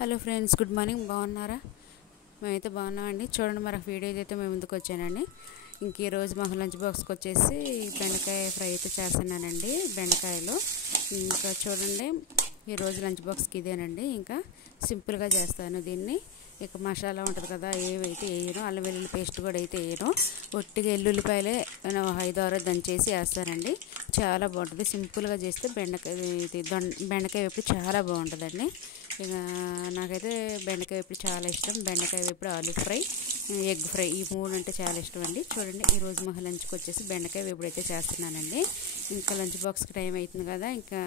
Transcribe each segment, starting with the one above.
Hello friends, good morning. బాగున్నారా? మేమైతే బాగున్నామండి. చూడండి, మరొక వీడియో అయితే మేము ముందుకు వచ్చానండి. ఇంక ఈరోజు మాకు లంచ్ బాక్స్కి వచ్చేసి బెండకాయ ఫ్రై అయితే చేస్తున్నానండి. బెండకాయలు ఇంకా చూడండి, ఈరోజు లంచ్ బాక్స్కి ఇదేనండి. ఇంకా సింపుల్గా చేస్తాను దీన్ని. ఇక మసాలా ఉంటుంది కదా, ఏవైతే వేయను, అల్లం వెల్లుల్లి పేస్ట్ కూడా అయితే వేయను. ఒట్టిగా ఎల్లుల్లిపాయలే 5-6 దంచేసి వేస్తానండి. చాలా బాగుంటుంది. సింపుల్గా చేస్తే బెండకాయ వేపుడు చాలా బాగుంటుందండి. ఇక నాకైతే బెండకాయ వేపుడు చాలా ఇష్టం. బెండకాయ వేపుడు, ఆలు ఫ్రై, ఎగ్ ఫ్రై, ఈ మూడు అంటే చాలా ఇష్టం అండి. చూడండి, ఈరోజు మా లంచ్కి వచ్చేసి బెండకాయ వేపుడు అయితే చేస్తున్నానండి. ఇంకా లంచ్ బాక్స్కి టైం అవుతుంది కదా, ఇంకా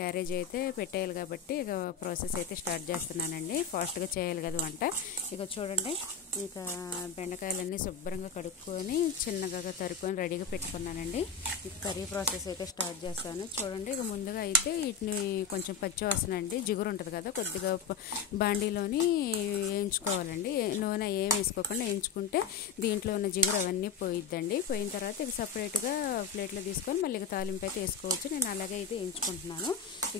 క్యారేజ్ అయితే పెట్టేయాలి కాబట్టి ఇక ప్రాసెస్ అయితే స్టార్ట్ చేస్తున్నానండి. ఫాస్ట్గా చేయాలి కదా వంట. ఇక చూడండి, ఇంకా బెండకాయలన్నీ శుభ్రంగా కడుక్కొని చిన్నగా తరుక్కొని రెడీగా పెట్టుకున్నానండి. ఇక కర్రీ ప్రాసెస్ అయితే స్టార్ట్ చేస్తాను. చూడండి, ఇక ముందుగా అయితే వీటిని కొంచెం పచ్చి వాసన అండి, జిగురు ఉంటుంది కదా, కొద్దిగా బాండీలోని వేయించుకోవాలండి. నూనె ఏం వేసుకోకుండా వేయించుకుంటే దీంట్లో ఉన్న జిగురు అవన్నీ పోయిద్దండి. పోయిన తర్వాత ఇక సపరేట్గా ప్లేట్లో తీసుకొని మళ్ళీ ఇక తాలింపు అయితే వేసుకోవచ్చు. నేను అలాగే అయితే వేయించుకుంటున్నాను.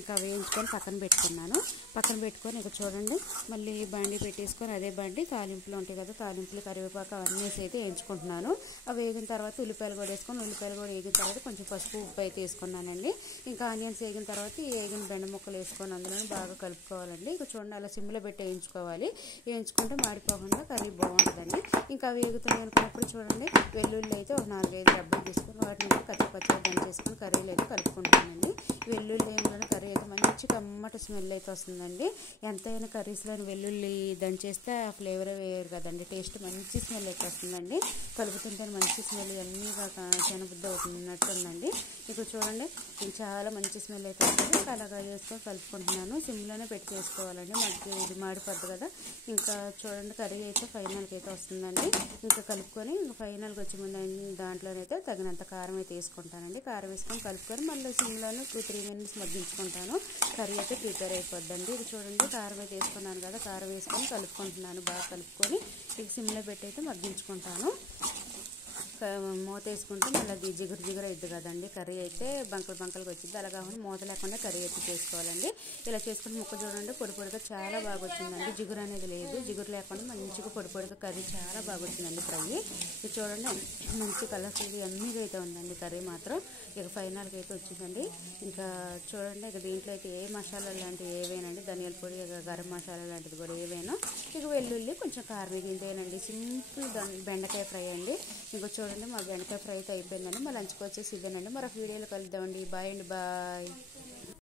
ఇక వేయించుకొని పక్కన పెట్టుకున్నాను. పక్కన పెట్టుకొని ఇక చూడండి, మళ్ళీ బాండీ పెట్టేసుకొని అదే బాండీ తాలింపులు ఉంటాయి కదా, తాలింపులు, కరివేపాకు అవన్నీ వేసి అయితే వేయించుకుంటున్నాను. అవి వేగిన తర్వాత ఉల్లిపాయలు కూడా వేసుకొని, ఉల్లిపాయలు కూడా వేగిన తర్వాత కొంచెం పసుపు, ఉప్పు అయితే వేసుకున్నానండి. ఇంకా ఆనియన్స్ వేగిన తర్వాత వేగిన బెండ ముక్కలు వేసుకొని అందులో బాగా కలుపుకోవాలండి. ఇక చూడండి, అలా సిమ్లో పెట్టి వేయించుకోవాలి. వేయించుకుంటే మాడిపోకుండా కర్రీ బాగుంటుందండి. ఇంకా అవి వేగుతుంది అనుకున్నప్పుడు చూడండి, వెల్లుల్లి అయితే ఒక 4-5 డబ్బులు తీసుకొని వాటిని పచ్చిగా దంచేసుకొని కర్రీలు అయితే కలుపుకుంటానండి. వెల్లుల్లి ఏంటంటే కర్రీ అయితే మంచి కమ్మటి స్మెల్ అయితే వస్తుందండి. ఎంతైనా కర్రీస్లోని వెల్లుల్లి దంచేస్తే ఆ ఫ్లేవరే వేయరు కదండి, టేస్ట్ మంచి స్మెల్ అయితే వస్తుందండి. కలుపుతుంటే మంచి స్మెల్ అన్నీ శనబుద్ధి అవుతున్నట్టు ఉందండి. ఇక చూడండి, చాలా మంచి స్మెల్ అయితే వస్తుంది. అలాగా చేసుకొని కలుపుకుంటున్నాను. సిమ్లోనే పెట్టి చేసుకోవాలండి, మనకి ఇది మాడిపోద్దు కదా. ఇంకా చూడండి, కర్రీ అయితే ఫైనల్కి అయితే వస్తుందండి. ఇంకా కలుపుకొని ఇంకా ఫైనల్కి వచ్చే ముందు దాంట్లోనైతే తగినంత కారం అయితే వేసుకుంటానండి. కారం వేసుకొని కలుపుకొని మళ్ళీ సిమ్లోనే 2-3 మినిట్స్ మగ్గించుకుంటాను. కర్రీ అయితే ప్రిపేర్ అయిపోద్దండి. ఇది చూడండి, కారం అయితే వేసుకున్నాను కదా, కారం వేసుకొని కలుపుకుంటున్నాను. బాగా కలుపుకొని ఇక సిమ్లో పెట్టి అయితే మగ్గించుకుంటాను. మూత వేసుకుంటే మళ్ళీ అది జిగురు అయిద్ది కదండి, కర్రీ అయితే బంకలుగా వచ్చింది. అలా కాకుండా మూత లేకుండా కర్రీ అయితే చేసుకోవాలండి. ఇలా చేసుకుంటే ముక్క చూడండి, పొడిగా చాలా బాగా వచ్చిందండి. జిగురు అనేది లేదు, జిగురు లేకుండా మంచిగా పొడిగా కర్రీ చాలా బాగా వచ్చిందండి. ఫ్రై ఇది చూడండి, మంచి కలర్ఫుల్ అన్నీగా అయితే ఉందండి కర్రీ మాత్రం. ఇక ఫైనల్గా అయితే వచ్చిందండి. ఇంకా చూడండి, ఇక దీంట్లో అయితే ఏ మసాలా లాంటివి ఏవేనండి, ధనియాల పొడి, ఇక గరం మసాలా లాంటిది కూడా ఏవేనో, ఇక వెల్లుల్లి, కొంచెం కారం, ఇంతేనండి. సింపుల్ బెండకాయ ఫ్రై అండి. ఇంకా చూడండి, మా బెండకాయ ఫ్రై అయితే అయిపోయిందండి. మా లంచ్కి వచ్చేసి ఇదేనండి. మరొక వీడియోలో కలుద్దామండి. బాయ్ అండి, బాయ్.